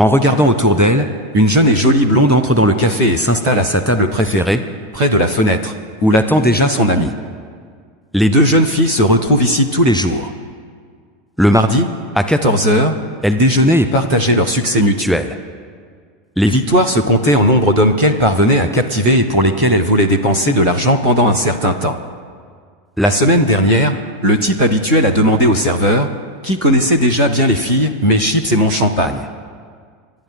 En regardant autour d'elle, une jeune et jolie blonde entre dans le café et s'installe à sa table préférée, près de la fenêtre, où l'attend déjà son ami. Les deux jeunes filles se retrouvent ici tous les jours. Le mardi, à 14 h, elles déjeunaient et partageaient leur succès mutuel. Les victoires se comptaient en nombre d'hommes qu'elles parvenaient à captiver et pour lesquels elles voulaient dépenser de l'argent pendant un certain temps. La semaine dernière, le type habituel a demandé au serveur, qui connaissait déjà bien les filles, mes chips et mon champagne.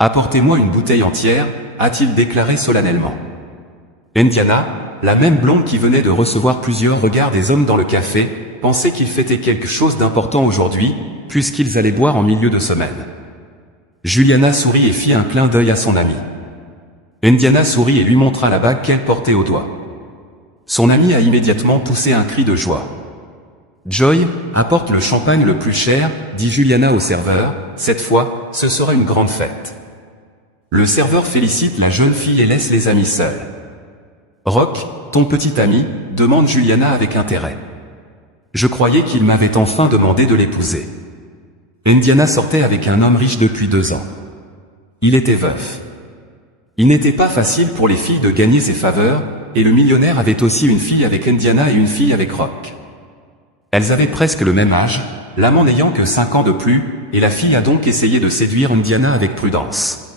« Apportez-moi une bouteille entière », a-t-il déclaré solennellement. Indiana, la même blonde qui venait de recevoir plusieurs regards des hommes dans le café, pensait qu'il fêtait quelque chose d'important aujourd'hui, puisqu'ils allaient boire en milieu de semaine. Juliana sourit et fit un clin d'œil à son amie. Indiana sourit et lui montra la bague qu'elle portait au doigt. Son amie a immédiatement poussé un cri de joie. « Joy, apporte le champagne le plus cher, » dit Juliana au serveur, « cette fois, ce sera une grande fête. » Le serveur félicite la jeune fille et laisse les amis seuls. « Rock, ton petit ami ?» demande Juliana avec intérêt. « Je croyais qu'il m'avait enfin demandé de l'épouser. » Indiana sortait avec un homme riche depuis 2 ans. Il était veuf. Il n'était pas facile pour les filles de gagner ses faveurs, et le millionnaire avait aussi une fille avec Indiana et une fille avec Rock. Elles avaient presque le même âge, l'amant n'ayant que 5 ans de plus, et la fille a donc essayé de séduire Indiana avec prudence.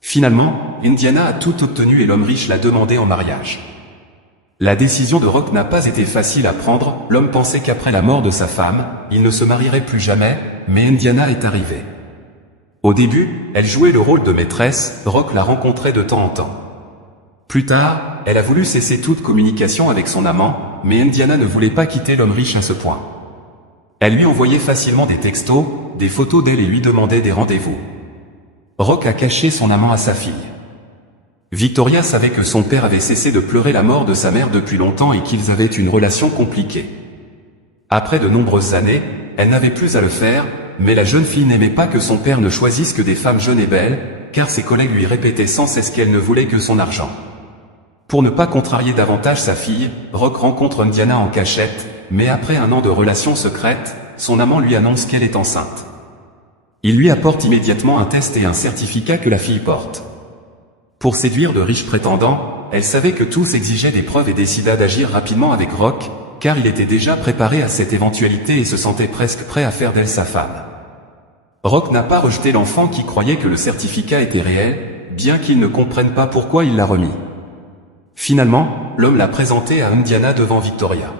Finalement, Indiana a tout obtenu et l'homme riche l'a demandé en mariage. La décision de Rock n'a pas été facile à prendre, l'homme pensait qu'après la mort de sa femme, il ne se marierait plus jamais, mais Indiana est arrivée. Au début, elle jouait le rôle de maîtresse, Rock la rencontrait de temps en temps. Plus tard, elle a voulu cesser toute communication avec son amant, mais Indiana ne voulait pas quitter l'homme riche à ce point. Elle lui envoyait facilement des textos, des photos d'elle et lui demandait des rendez-vous. Rock a caché son amant à sa fille. Victoria savait que son père avait cessé de pleurer la mort de sa mère depuis longtemps et qu'ils avaient une relation compliquée. Après de nombreuses années, elle n'avait plus à le faire, mais la jeune fille n'aimait pas que son père ne choisisse que des femmes jeunes et belles, car ses collègues lui répétaient sans cesse qu'elle ne voulait que son argent. Pour ne pas contrarier davantage sa fille, Rock rencontre Indiana en cachette, mais après un an de relation secrète, son amant lui annonce qu'elle est enceinte. Il lui apporte immédiatement un test et un certificat que la fille porte. Pour séduire de riches prétendants, elle savait que tous exigeaient des preuves et décida d'agir rapidement avec Rock, car il était déjà préparé à cette éventualité et se sentait presque prêt à faire d'elle sa femme. Rock n'a pas rejeté l'enfant qui croyait que le certificat était réel, bien qu'il ne comprenne pas pourquoi il l'a remis. Finalement, l'homme l'a présenté à Indiana devant Victoria.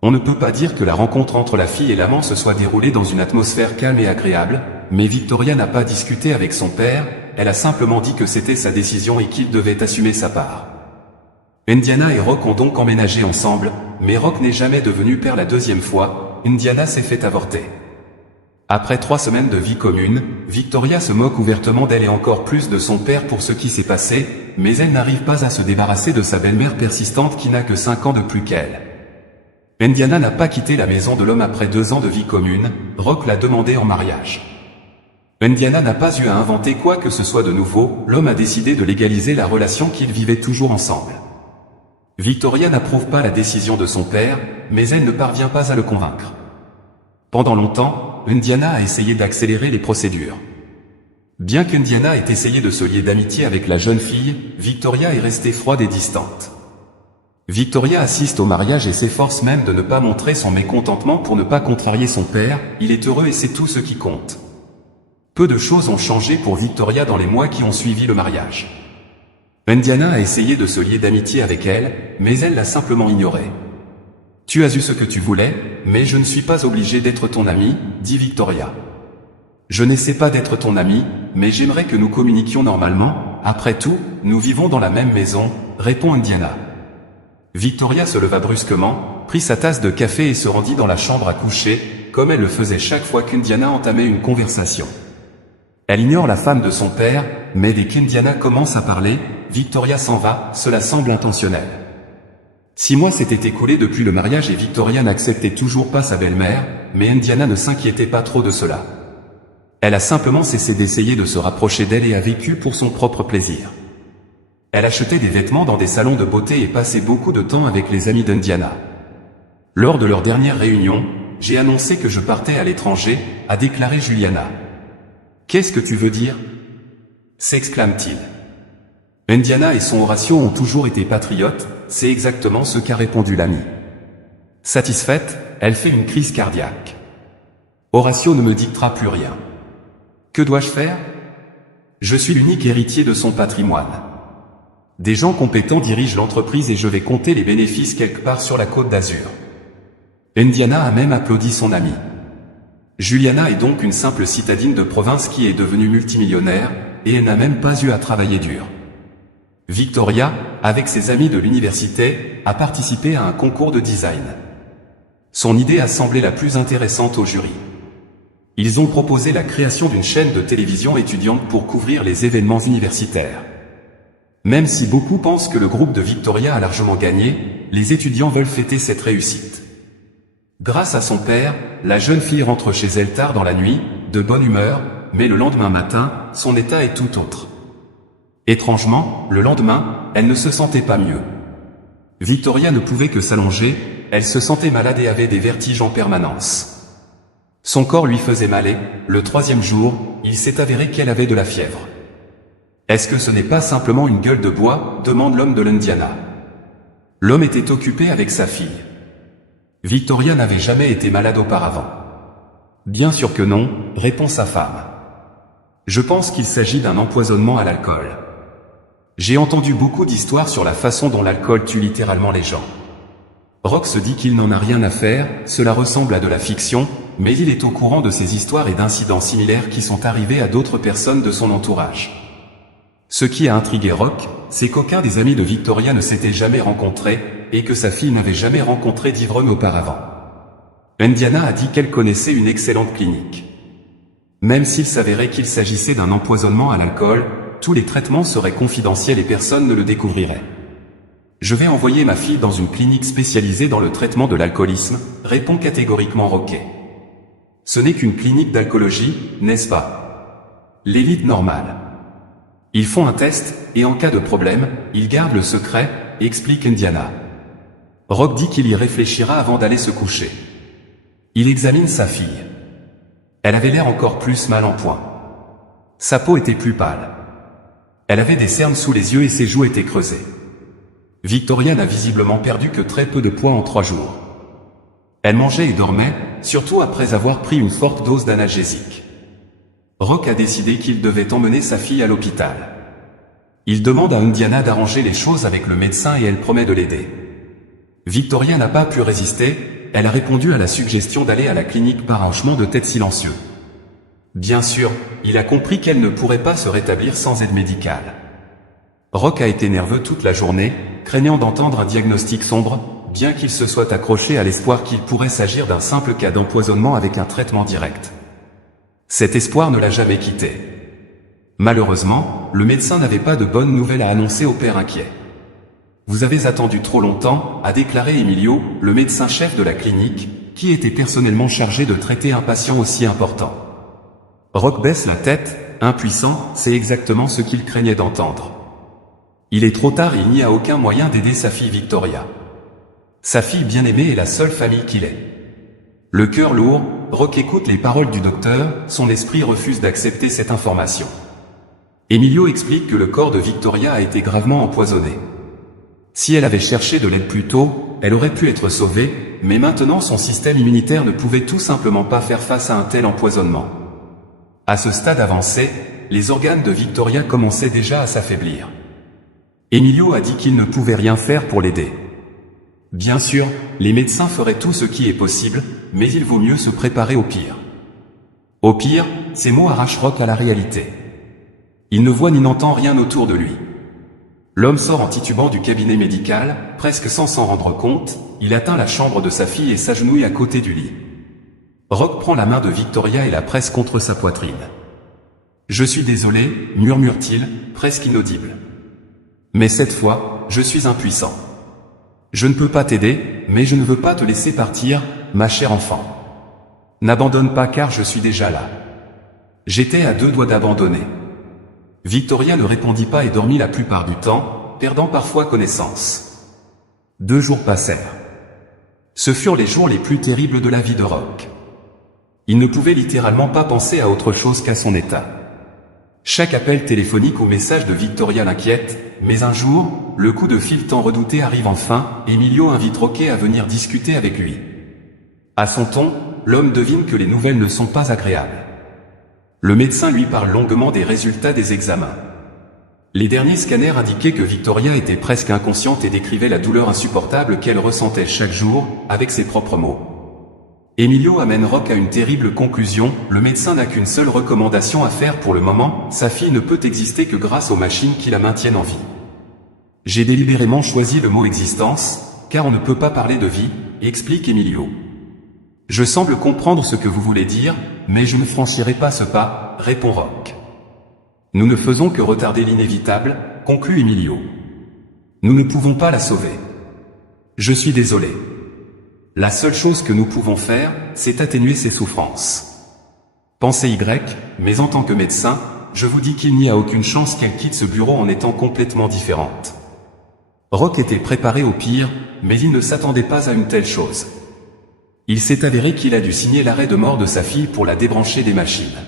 On ne peut pas dire que la rencontre entre la fille et l'amant se soit déroulée dans une atmosphère calme et agréable, mais Victoria n'a pas discuté avec son père, elle a simplement dit que c'était sa décision et qu'il devait assumer sa part. Indiana et Rock ont donc emménagé ensemble, mais Rock n'est jamais devenu père la deuxième fois, Indiana s'est fait avorter. Après 3 semaines de vie commune, Victoria se moque ouvertement d'elle et encore plus de son père pour ce qui s'est passé, mais elle n'arrive pas à se débarrasser de sa belle-mère persistante qui n'a que 5 ans de plus qu'elle. Indiana n'a pas quitté la maison de l'homme après 2 ans de vie commune, Rock l'a demandé en mariage. Indiana n'a pas eu à inventer quoi que ce soit de nouveau, l'homme a décidé de légaliser la relation qu'ils vivaient toujours ensemble. Victoria n'approuve pas la décision de son père, mais elle ne parvient pas à le convaincre. Pendant longtemps, Indiana a essayé d'accélérer les procédures. Bien qu'Indiana ait essayé de se lier d'amitié avec la jeune fille, Victoria est restée froide et distante. Victoria assiste au mariage et s'efforce même de ne pas montrer son mécontentement pour ne pas contrarier son père, il est heureux et c'est tout ce qui compte. Peu de choses ont changé pour Victoria dans les mois qui ont suivi le mariage. Indiana a essayé de se lier d'amitié avec elle, mais elle l'a simplement ignoré. « Tu as eu ce que tu voulais, mais je ne suis pas obligé d'être ton ami, » dit Victoria. « Je n'essaie pas d'être ton ami, mais j'aimerais que nous communiquions normalement, après tout, nous vivons dans la même maison, » répond Indiana. Victoria se leva brusquement, prit sa tasse de café et se rendit dans la chambre à coucher, comme elle le faisait chaque fois qu'Indiana entamait une conversation. Elle ignore la femme de son père, mais dès qu'Indiana commence à parler, Victoria s'en va, cela semble intentionnel. 6 mois s'étaient écoulés depuis le mariage et Victoria n'acceptait toujours pas sa belle-mère, mais Indiana ne s'inquiétait pas trop de cela. Elle a simplement cessé d'essayer de se rapprocher d'elle et a vécu pour son propre plaisir. Elle achetait des vêtements dans des salons de beauté et passait beaucoup de temps avec les amis d'Indiana. Lors de leur dernière réunion, j'ai annoncé que je partais à l'étranger, a déclaré Juliana. « Qu'est-ce que tu veux dire ? s'exclame-t-il. Indiana et son Horatio ont toujours été patriotes, c'est exactement ce qu'a répondu l'ami. Satisfaite, elle fait une crise cardiaque. Horatio ne me dictera plus rien. Que dois-je faire? Je suis l'unique héritier de son patrimoine. Des gens compétents dirigent l'entreprise et je vais compter les bénéfices quelque part sur la côte d'Azur. Indiana a même applaudi son ami. Juliana est donc une simple citadine de province qui est devenue multimillionnaire, et elle n'a même pas eu à travailler dur. Victoria, avec ses amis de l'université, a participé à un concours de design. Son idée a semblé la plus intéressante au jury. Ils ont proposé la création d'une chaîne de télévision étudiante pour couvrir les événements universitaires. Même si beaucoup pensent que le groupe de Victoria a largement gagné, les étudiants veulent fêter cette réussite. Grâce à son père, la jeune fille rentre chez elle tard dans la nuit, de bonne humeur, mais le lendemain matin, son état est tout autre. Étrangement, le lendemain, elle ne se sentait pas mieux. Victoria ne pouvait que s'allonger, elle se sentait malade et avait des vertiges en permanence. Son corps lui faisait mal et, le troisième jour, il s'est avéré qu'elle avait de la fièvre. Est-ce que ce n'est pas simplement une gueule de bois, demande l'homme de l'Indiana. L'homme était occupé avec sa fille. Victoria n'avait jamais été malade auparavant. Bien sûr que non, répond sa femme. Je pense qu'il s'agit d'un empoisonnement à l'alcool. J'ai entendu beaucoup d'histoires sur la façon dont l'alcool tue littéralement les gens. Rock se dit qu'il n'en a rien à faire, cela ressemble à de la fiction, mais il est au courant de ces histoires et d'incidents similaires qui sont arrivés à d'autres personnes de son entourage. Ce qui a intrigué Rock, c'est qu'aucun des amis de Victoria ne s'était jamais rencontré, et que sa fille n'avait jamais rencontré d'ivrogne auparavant. Indiana a dit qu'elle connaissait une excellente clinique. Même s'il s'avérait qu'il s'agissait d'un empoisonnement à l'alcool, tous les traitements seraient confidentiels et personne ne le découvrirait. Je vais envoyer ma fille dans une clinique spécialisée dans le traitement de l'alcoolisme, répond catégoriquement Rocket. Ce n'est qu'une clinique d'alcoologie, n'est-ce pas? L'élite normale. Ils font un test, et en cas de problème, ils gardent le secret, explique Indiana. Rock dit qu'il y réfléchira avant d'aller se coucher. Il examine sa fille. Elle avait l'air encore plus mal en point. Sa peau était plus pâle. Elle avait des cernes sous les yeux et ses joues étaient creusées. Victoria n'a visiblement perdu que très peu de poids en 3 jours. Elle mangeait et dormait, surtout après avoir pris une forte dose d'analgésique. Rock a décidé qu'il devait emmener sa fille à l'hôpital. Il demande à Indiana d'arranger les choses avec le médecin et elle promet de l'aider. Victoria n'a pas pu résister, elle a répondu à la suggestion d'aller à la clinique par un hochement de tête silencieux. Bien sûr, il a compris qu'elle ne pourrait pas se rétablir sans aide médicale. Rock a été nerveux toute la journée, craignant d'entendre un diagnostic sombre, bien qu'il se soit accroché à l'espoir qu'il pourrait s'agir d'un simple cas d'empoisonnement avec un traitement direct. Cet espoir ne l'a jamais quitté. Malheureusement, le médecin n'avait pas de bonnes nouvelles à annoncer au père inquiet. « Vous avez attendu trop longtemps », a déclaré Emilio, le médecin-chef de la clinique, qui était personnellement chargé de traiter un patient aussi important. Rock baisse la tête, impuissant, c'est exactement ce qu'il craignait d'entendre. Il est trop tard et il n'y a aucun moyen d'aider sa fille Victoria. Sa fille bien-aimée est la seule famille qu'il ait. Le cœur lourd, Rock écoute les paroles du docteur, son esprit refuse d'accepter cette information. Emilio explique que le corps de Victoria a été gravement empoisonné. Si elle avait cherché de l'aide plus tôt, elle aurait pu être sauvée, mais maintenant son système immunitaire ne pouvait tout simplement pas faire face à un tel empoisonnement. À ce stade avancé, les organes de Victoria commençaient déjà à s'affaiblir. Emilio a dit qu'il ne pouvait rien faire pour l'aider. Bien sûr, les médecins feraient tout ce qui est possible, mais il vaut mieux se préparer au pire. Au pire, ces mots arrachent Rock à la réalité. Il ne voit ni n'entend rien autour de lui. L'homme sort en titubant du cabinet médical, presque sans s'en rendre compte, il atteint la chambre de sa fille et s'agenouille à côté du lit. Rock prend la main de Victoria et la presse contre sa poitrine. « Je suis désolé », murmure-t-il, presque inaudible. « Mais cette fois, je suis impuissant. Je ne peux pas t'aider, mais je ne veux pas te laisser partir, ma chère enfant. N'abandonne pas car je suis déjà là. » J'étais à 2 doigts d'abandonner. Victoria ne répondit pas et dormit la plupart du temps, perdant parfois connaissance. 2 jours passèrent. Ce furent les jours les plus terribles de la vie de Rock. Il ne pouvait littéralement pas penser à autre chose qu'à son état. Chaque appel téléphonique ou message de Victoria l'inquiète, mais un jour, le coup de fil tant redouté arrive enfin, Emilio invite Roque à venir discuter avec lui. À son ton, l'homme devine que les nouvelles ne sont pas agréables. Le médecin lui parle longuement des résultats des examens. Les derniers scanners indiquaient que Victoria était presque inconsciente et décrivait la douleur insupportable qu'elle ressentait chaque jour, avec ses propres mots. Emilio amène Roque à une terrible conclusion, le médecin n'a qu'une seule recommandation à faire pour le moment, sa fille ne peut exister que grâce aux machines qui la maintiennent en vie. J'ai délibérément choisi le mot existence, car on ne peut pas parler de vie, explique Emilio. Je semble comprendre ce que vous voulez dire, mais je ne franchirai pas ce pas, répond Roque. Nous ne faisons que retarder l'inévitable, conclut Emilio. Nous ne pouvons pas la sauver. Je suis désolé. La seule chose que nous pouvons faire, c'est atténuer ses souffrances. Pensez Y, mais en tant que médecin, je vous dis qu'il n'y a aucune chance qu'elle quitte ce bureau en étant complètement différente. Roque était préparé au pire, mais il ne s'attendait pas à une telle chose. Il s'est avéré qu'il a dû signer l'arrêt de mort de sa fille pour la débrancher des machines.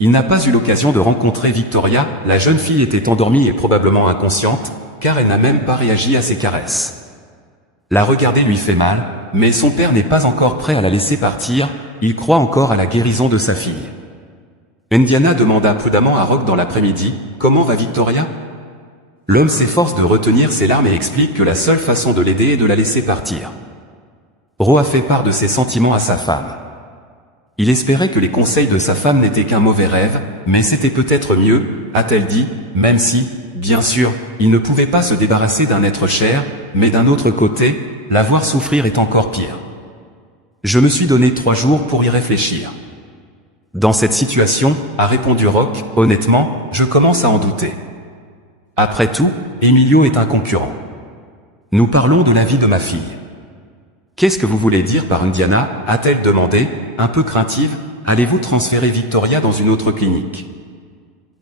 Il n'a pas eu l'occasion de rencontrer Victoria, la jeune fille était endormie et probablement inconsciente, car elle n'a même pas réagi à ses caresses. La regarder lui fait mal, mais son père n'est pas encore prêt à la laisser partir, il croit encore à la guérison de sa fille. Indiana demanda prudemment à Roque dans l'après-midi, « Comment va Victoria ?» L'homme s'efforce de retenir ses larmes et explique que la seule façon de l'aider est de la laisser partir. Ro a fait part de ses sentiments à sa femme. Il espérait que les conseils de sa femme n'étaient qu'un mauvais rêve, mais c'était peut-être mieux, a-t-elle dit, même si, bien sûr, il ne pouvait pas se débarrasser d'un être cher, mais d'un autre côté, la voir souffrir est encore pire. Je me suis donné 3 jours pour y réfléchir. Dans cette situation, a répondu Roque, honnêtement, je commence à en douter. Après tout, Emilio est un concurrent. Nous parlons de la vie de ma fille. Qu'est-ce que vous voulez dire par Indiana, a-t-elle demandé, un peu craintive, allez-vous transférer Victoria dans une autre clinique?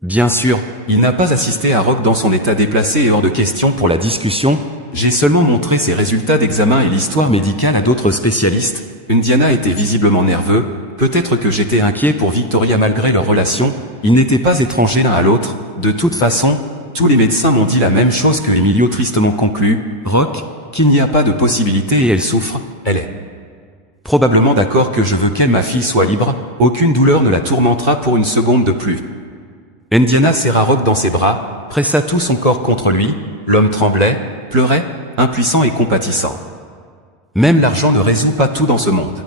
Bien sûr, il n'a pas assisté à Roque dans son état déplacé et hors de question pour la discussion, j'ai seulement montré ses résultats d'examen et l'histoire médicale à d'autres spécialistes. Indiana était visiblement nerveux, peut-être que j'étais inquiet pour Victoria malgré leur relation, ils n'étaient pas étrangers l'un à l'autre, de toute façon, tous les médecins m'ont dit la même chose que Emilio tristement conclut, Roque, qu'il n'y a pas de possibilité et elle souffre, elle est probablement d'accord que je veux qu'elle ma fille soit libre, aucune douleur ne la tourmentera pour une seconde de plus. Indiana serra Roque dans ses bras, pressa tout son corps contre lui, l'homme tremblait, pleurait, impuissant et compatissant. Même l'argent ne résout pas tout dans ce monde.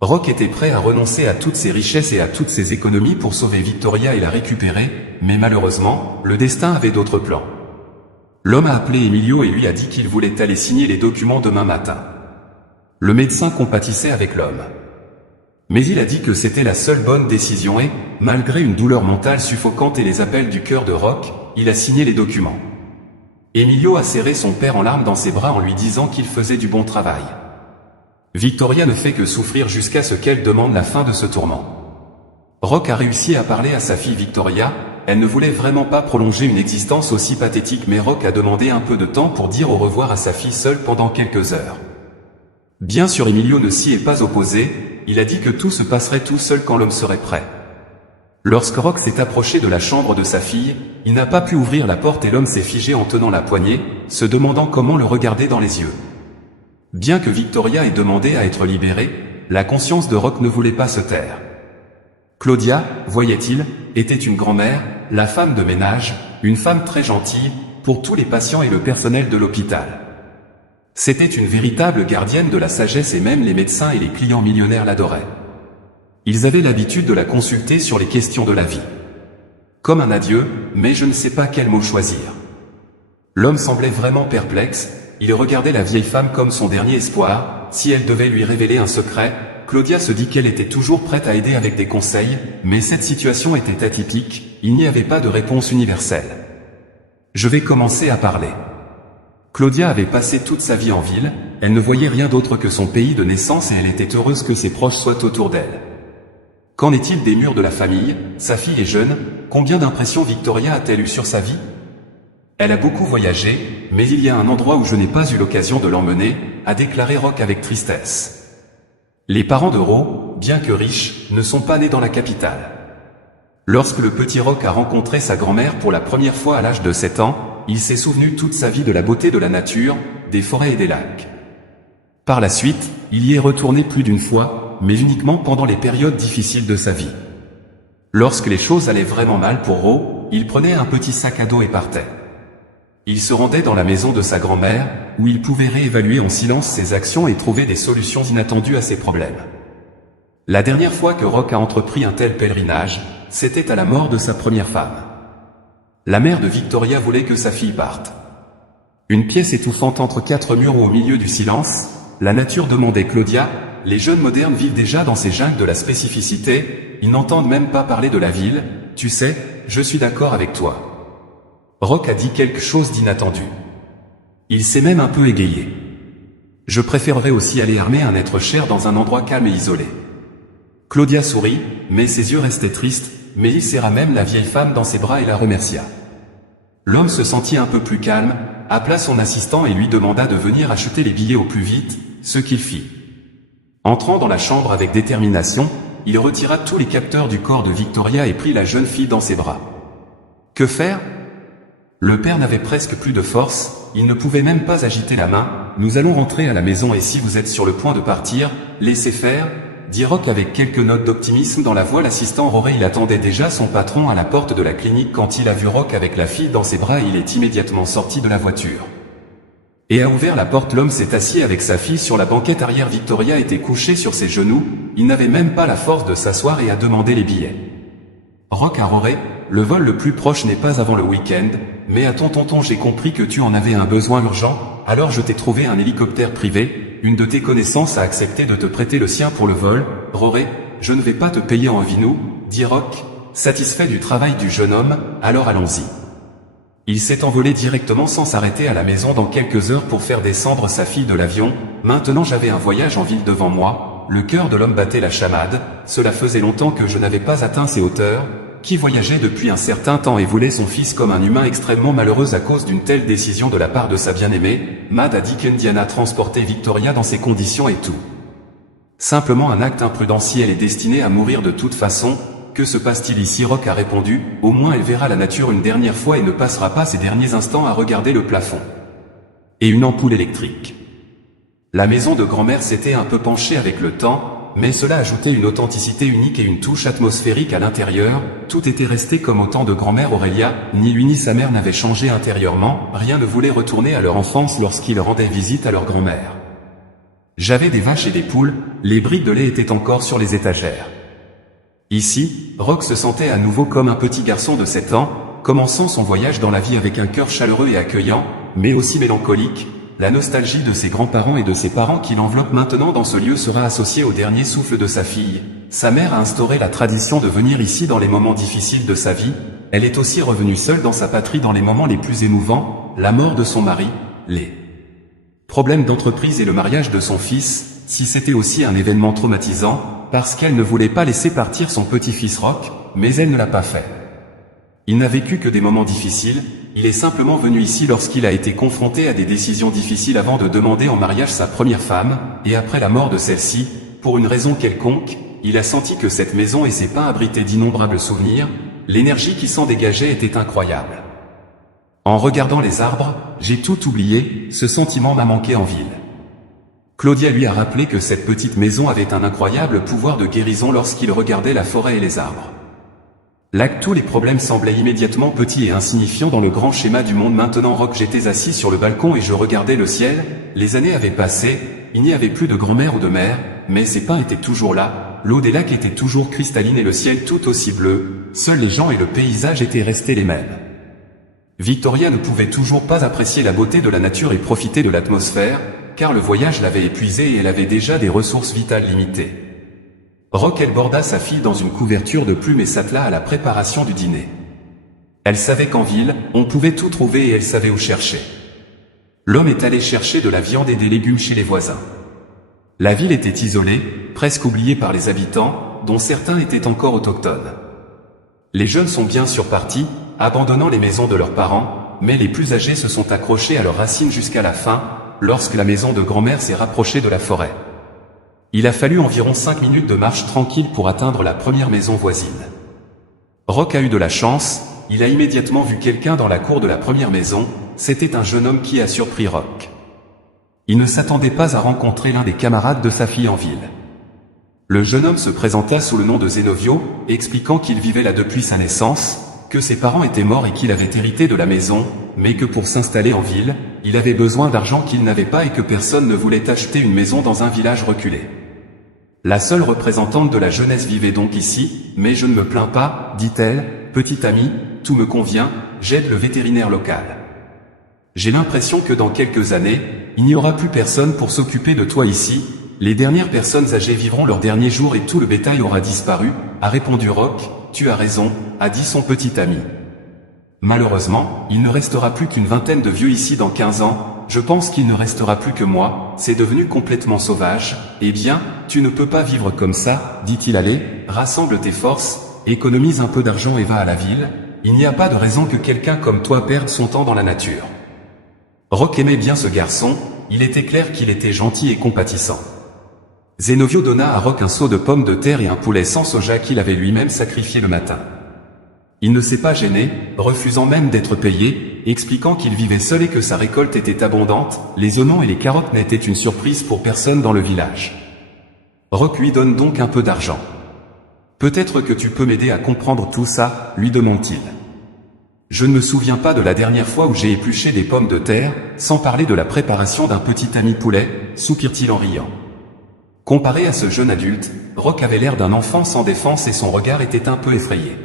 Roque était prêt à renoncer à toutes ses richesses et à toutes ses économies pour sauver Victoria et la récupérer, mais malheureusement, le destin avait d'autres plans. L'homme a appelé Emilio et lui a dit qu'il voulait aller signer les documents demain matin. Le médecin compatissait avec l'homme. Mais il a dit que c'était la seule bonne décision et, malgré une douleur mentale suffocante et les appels du cœur de Roque, il a signé les documents. Emilio a serré son père en larmes dans ses bras en lui disant qu'il faisait du bon travail. Victoria ne fait que souffrir jusqu'à ce qu'elle demande la fin de ce tourment. Roque a réussi à parler à sa fille Victoria, elle ne voulait vraiment pas prolonger une existence aussi pathétique mais Roque a demandé un peu de temps pour dire au revoir à sa fille seule pendant quelques heures. Bien sûr Emilio ne s'y est pas opposé, il a dit que tout se passerait tout seul quand l'homme serait prêt. Lorsque Roque s'est approché de la chambre de sa fille, il n'a pas pu ouvrir la porte et l'homme s'est figé en tenant la poignée, se demandant comment le regarder dans les yeux. Bien que Victoria ait demandé à être libérée, la conscience de Roque ne voulait pas se taire. Claudia, voyait-il, était une grand-mère, la femme de ménage, une femme très gentille, pour tous les patients et le personnel de l'hôpital. C'était une véritable gardienne de la sagesse et même les médecins et les clients millionnaires l'adoraient. Ils avaient l'habitude de la consulter sur les questions de la vie. Comme un adieu, mais je ne sais pas quel mot choisir. L'homme semblait vraiment perplexe, il regardait la vieille femme comme son dernier espoir, si elle devait lui révéler un secret, Claudia se dit qu'elle était toujours prête à aider avec des conseils, mais cette situation était atypique, il n'y avait pas de réponse universelle. Je vais commencer à parler. Claudia avait passé toute sa vie en ville, elle ne voyait rien d'autre que son pays de naissance et elle était heureuse que ses proches soient autour d'elle. Qu'en est-il des murs de la famille? Sa fille est jeune, combien d'impressions Victoria a-t-elle eu sur sa vie? Elle a beaucoup voyagé, mais il y a un endroit où je n'ai pas eu l'occasion de l'emmener, a déclaré Roque avec tristesse. Les parents de Ro, bien que riches, ne sont pas nés dans la capitale. Lorsque le petit Rock a rencontré sa grand-mère pour la première fois à l'âge de 7 ans, il s'est souvenu toute sa vie de la beauté de la nature, des forêts et des lacs. Par la suite, il y est retourné plus d'une fois, mais uniquement pendant les périodes difficiles de sa vie. Lorsque les choses allaient vraiment mal pour Ro, il prenait un petit sac à dos et partait. Il se rendait dans la maison de sa grand-mère, où il pouvait réévaluer en silence ses actions et trouver des solutions inattendues à ses problèmes. La dernière fois que Rock a entrepris un tel pèlerinage, c'était à la mort de sa première femme. La mère de Victoria voulait que sa fille parte. Une pièce étouffante entre quatre murs ou au milieu du silence, la nature demandait Claudia, les jeunes modernes vivent déjà dans ces jungles de la spécificité, ils n'entendent même pas parler de la ville, tu sais, je suis d'accord avec toi. Rock a dit quelque chose d'inattendu. Il s'est même un peu égayé. Je préférerais aussi aller armer un être cher dans un endroit calme et isolé. Claudia sourit, mais ses yeux restaient tristes, mais il serra même la vieille femme dans ses bras et la remercia. L'homme se sentit un peu plus calme, appela son assistant et lui demanda de venir acheter les billets au plus vite, ce qu'il fit. Entrant dans la chambre avec détermination, il retira tous les capteurs du corps de Victoria et prit la jeune fille dans ses bras. Que faire ? Le père n'avait presque plus de force, il ne pouvait même pas agiter la main. Nous allons rentrer à la maison et si vous êtes sur le point de partir, laissez faire, dit Rock avec quelques notes d'optimisme dans la voix. L'assistant Rory il attendait déjà son patron à la porte de la clinique quand il a vu Rock avec la fille dans ses bras et il est immédiatement sorti de la voiture. Et a ouvert la porte. L'homme s'est assis avec sa fille sur la banquette arrière. Victoria était couchée sur ses genoux, il n'avait même pas la force de s'asseoir et a demandé les billets. Rock a Rory, le vol le plus proche n'est pas avant le week-end, mais attends tonton, j'ai compris que tu en avais un besoin urgent, alors je t'ai trouvé un hélicoptère privé, une de tes connaissances a accepté de te prêter le sien pour le vol. Rory, je ne vais pas te payer en vinou, dit Rock, satisfait du travail du jeune homme, alors allons-y. Il s'est envolé directement sans s'arrêter à la maison dans quelques heures pour faire descendre sa fille de l'avion. Maintenant j'avais un voyage en ville devant moi, le cœur de l'homme battait la chamade, cela faisait longtemps que je n'avais pas atteint ces hauteurs, qui voyageait depuis un certain temps et voulait son fils comme un humain extrêmement malheureux à cause d'une telle décision de la part de sa bien-aimée. Mad a dit qu'Indiana transportait Victoria dans ces conditions et tout. Simplement un acte imprudent si elle est destinée à mourir de toute façon. Que se passe-t-il ici? Rock a répondu, au moins elle verra la nature une dernière fois et ne passera pas ses derniers instants à regarder le plafond. Et une ampoule électrique. La maison de grand-mère s'était un peu penchée avec le temps, mais cela ajoutait une authenticité unique et une touche atmosphérique à l'intérieur. Tout était resté comme au temps de grand-mère Aurélia, ni lui ni sa mère n'avaient changé intérieurement, rien ne voulait retourner à leur enfance lorsqu'ils rendaient visite à leur grand-mère. J'avais des vaches et des poules, les briques de lait étaient encore sur les étagères. Ici, Rock se sentait à nouveau comme un petit garçon de 7 ans, commençant son voyage dans la vie avec un cœur chaleureux et accueillant, mais aussi mélancolique. La nostalgie de ses grands-parents et de ses parents qui l'enveloppent maintenant dans ce lieu sera associée au dernier souffle de sa fille. Sa mère a instauré la tradition de venir ici dans les moments difficiles de sa vie. Elle est aussi revenue seule dans sa patrie dans les moments les plus émouvants, la mort de son mari, les problèmes d'entreprise et le mariage de son fils, si c'était aussi un événement traumatisant, parce qu'elle ne voulait pas laisser partir son petit-fils Rock, mais elle ne l'a pas fait. Il n'a vécu que des moments difficiles, il est simplement venu ici lorsqu'il a été confronté à des décisions difficiles avant de demander en mariage sa première femme, et après la mort de celle-ci, pour une raison quelconque, il a senti que cette maison et ses pins abritaient d'innombrables souvenirs, l'énergie qui s'en dégageait était incroyable. En regardant les arbres, j'ai tout oublié, ce sentiment m'a manqué en ville. Claudia lui a rappelé que cette petite maison avait un incroyable pouvoir de guérison lorsqu'il regardait la forêt et les arbres. Là tous les problèmes semblaient immédiatement petits et insignifiants dans le grand schéma du monde. Maintenant Rock, j'étais assis sur le balcon et je regardais le ciel, les années avaient passé, il n'y avait plus de grand-mère ou de mère, mais ces pins étaient toujours là, l'eau des lacs était toujours cristalline et le ciel tout aussi bleu, seuls les gens et le paysage étaient restés les mêmes. Victoria ne pouvait toujours pas apprécier la beauté de la nature et profiter de l'atmosphère, car le voyage l'avait épuisée et elle avait déjà des ressources vitales limitées. Rock elle borda sa fille dans une couverture de plumes et s'attela à la préparation du dîner. Elle savait qu'en ville, on pouvait tout trouver et elle savait où chercher. L'homme est allé chercher de la viande et des légumes chez les voisins. La ville était isolée, presque oubliée par les habitants, dont certains étaient encore autochtones. Les jeunes sont bien sûr partis, abandonnant les maisons de leurs parents, mais les plus âgés se sont accrochés à leurs racines jusqu'à la fin, lorsque la maison de grand-mère s'est rapprochée de la forêt. Il a fallu environ 5 minutes de marche tranquille pour atteindre la première maison voisine. Roch a eu de la chance, il a immédiatement vu quelqu'un dans la cour de la première maison, c'était un jeune homme qui a surpris Roch. Il ne s'attendait pas à rencontrer l'un des camarades de sa fille en ville. Le jeune homme se présenta sous le nom de Zenovio, expliquant qu'il vivait là depuis sa naissance, que ses parents étaient morts et qu'il avait hérité de la maison, mais que pour s'installer en ville, il avait besoin d'argent qu'il n'avait pas et que personne ne voulait acheter une maison dans un village reculé. La seule représentante de la jeunesse vivait donc ici, mais je ne me plains pas, dit-elle, petit ami, tout me convient, j'aide le vétérinaire local. J'ai l'impression que dans quelques années, il n'y aura plus personne pour s'occuper de toi ici, les dernières personnes âgées vivront leurs derniers jours et tout le bétail aura disparu, a répondu Roch. Tu as raison, a dit son petit ami. Malheureusement, il ne restera plus qu'une vingtaine de vieux ici dans 15 ans, je pense qu'il ne restera plus que moi, c'est devenu complètement sauvage, eh bien, tu ne peux pas vivre comme ça, dit-il allez, rassemble tes forces, économise un peu d'argent et va à la ville, il n'y a pas de raison que quelqu'un comme toi perde son temps dans la nature. Roch aimait bien ce garçon, il était clair qu'il était gentil et compatissant. Zenovio donna à Roch un seau de pommes de terre et un poulet sans soja qu'il avait lui-même sacrifié le matin. Il ne s'est pas gêné, refusant même d'être payé, expliquant qu'il vivait seul et que sa récolte était abondante, les oignons et les carottes n'étaient une surprise pour personne dans le village. Roch lui donne donc un peu d'argent. Peut-être que tu peux m'aider à comprendre tout ça, lui demande-t-il. Je ne me souviens pas de la dernière fois où j'ai épluché des pommes de terre, sans parler de la préparation d'un petit ami poulet, soupire-t-il en riant. Comparé à ce jeune adulte, Roch avait l'air d'un enfant sans défense et son regard était un peu effrayé.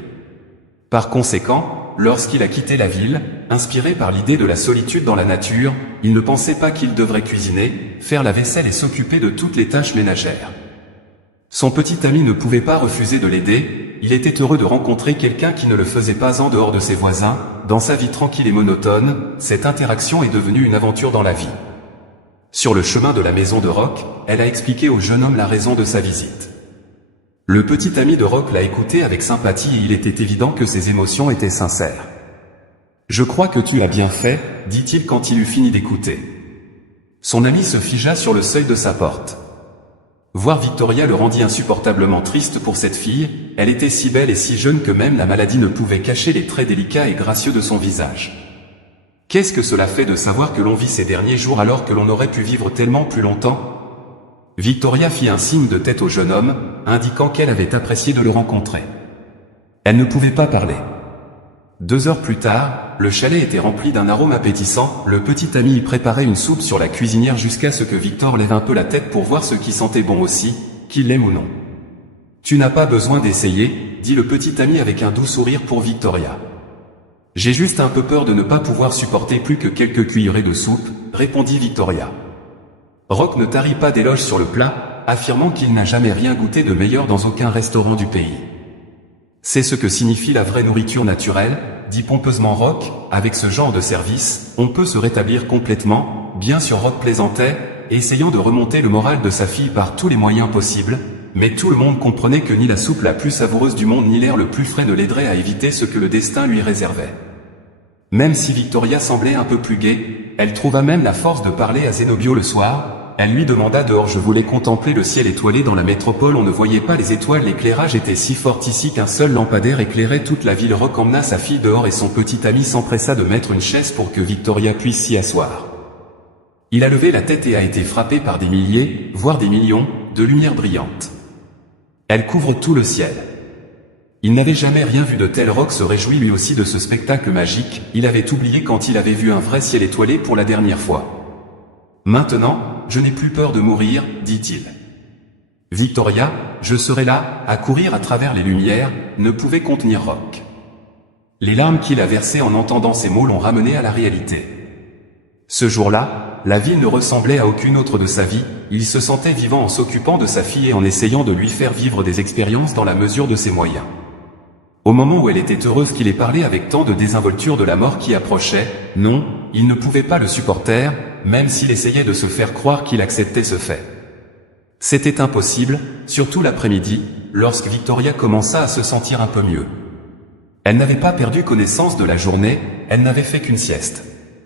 Par conséquent, lorsqu'il a quitté la ville, inspiré par l'idée de la solitude dans la nature, il ne pensait pas qu'il devrait cuisiner, faire la vaisselle et s'occuper de toutes les tâches ménagères. Son petit ami ne pouvait pas refuser de l'aider, il était heureux de rencontrer quelqu'un qui ne le faisait pas en dehors de ses voisins, dans sa vie tranquille et monotone, cette interaction est devenue une aventure dans la vie. Sur le chemin de la maison de Roch, elle a expliqué au jeune homme la raison de sa visite. Le petit ami de Roch l'a écouté avec sympathie et il était évident que ses émotions étaient sincères. « Je crois que tu as bien fait, dit-il quand il eut fini d'écouter. » Son ami se figea sur le seuil de sa porte. Voir Victoria le rendit insupportablement triste pour cette fille, elle était si belle et si jeune que même la maladie ne pouvait cacher les traits délicats et gracieux de son visage. Qu'est-ce que cela fait de savoir que l'on vit ces derniers jours alors que l'on aurait pu vivre tellement plus longtemps ? Victoria fit un signe de tête au jeune homme, indiquant qu'elle avait apprécié de le rencontrer. Elle ne pouvait pas parler. 2 heures plus tard, le chalet était rempli d'un arôme appétissant, le petit ami y préparait une soupe sur la cuisinière jusqu'à ce que Victor lève un peu la tête pour voir ce qui sentait bon aussi, qu'il l'aime ou non. « Tu n'as pas besoin d'essayer, dit le petit ami avec un doux sourire pour Victoria. « J'ai juste un peu peur de ne pas pouvoir supporter plus que quelques cuillerées de soupe, répondit Victoria. Roch ne tarit pas d'éloges sur le plat, affirmant qu'il n'a jamais rien goûté de meilleur dans aucun restaurant du pays. C'est ce que signifie la vraie nourriture naturelle, dit pompeusement Roch, avec ce genre de service, on peut se rétablir complètement, bien sûr Roch plaisantait, essayant de remonter le moral de sa fille par tous les moyens possibles, mais tout le monde comprenait que ni la soupe la plus savoureuse du monde ni l'air le plus frais ne l'aiderait à éviter ce que le destin lui réservait. Même si Victoria semblait un peu plus gaie, elle trouva même la force de parler à Zenobio le soir, elle lui demanda dehors je voulais contempler le ciel étoilé dans la métropole on ne voyait pas les étoiles l'éclairage était si fort ici qu'un seul lampadaire éclairait toute la ville Roch emmena sa fille dehors et son petit ami s'empressa de mettre une chaise pour que Victoria puisse s'y asseoir. Il a levé la tête et a été frappé par des milliers, voire des millions, de lumières brillantes. Elle couvre tout le ciel. Il n'avait jamais rien vu de tel Roch se réjouit lui aussi de ce spectacle magique, il avait oublié quand il avait vu un vrai ciel étoilé pour la dernière fois. Maintenant, je n'ai plus peur de mourir, dit-il. Victoria, je serai là, à courir à travers les lumières, ne pouvait contenir Roch. Les larmes qu'il a versées en entendant ces mots l'ont ramené à la réalité. Ce jour-là, la ville ne ressemblait à aucune autre de sa vie, il se sentait vivant en s'occupant de sa fille et en essayant de lui faire vivre des expériences dans la mesure de ses moyens. Au moment où elle était heureuse qu'il ait parlé avec tant de désinvolture de la mort qui approchait, non, il ne pouvait pas le supporter, même s'il essayait de se faire croire qu'il acceptait ce fait. C'était impossible, surtout l'après-midi, lorsque Victoria commença à se sentir un peu mieux. Elle n'avait pas perdu connaissance de la journée, elle n'avait fait qu'une sieste.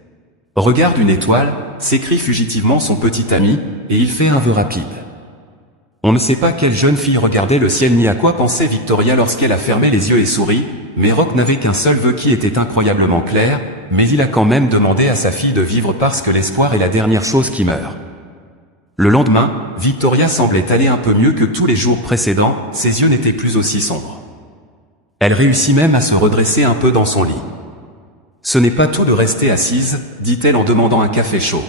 « Regarde une étoile » s'écrie fugitivement son petit ami, et il fait un vœu rapide. On ne sait pas quelle jeune fille regardait le ciel ni à quoi pensait Victoria lorsqu'elle a fermé les yeux et sourit, mais Rock n'avait qu'un seul vœu qui était incroyablement clair, mais il a quand même demandé à sa fille de vivre parce que l'espoir est la dernière chose qui meurt. Le lendemain, Victoria semblait aller un peu mieux que tous les jours précédents, ses yeux n'étaient plus aussi sombres. Elle réussit même à se redresser un peu dans son lit. Ce n'est pas tout de rester assise, dit-elle en demandant un café chaud.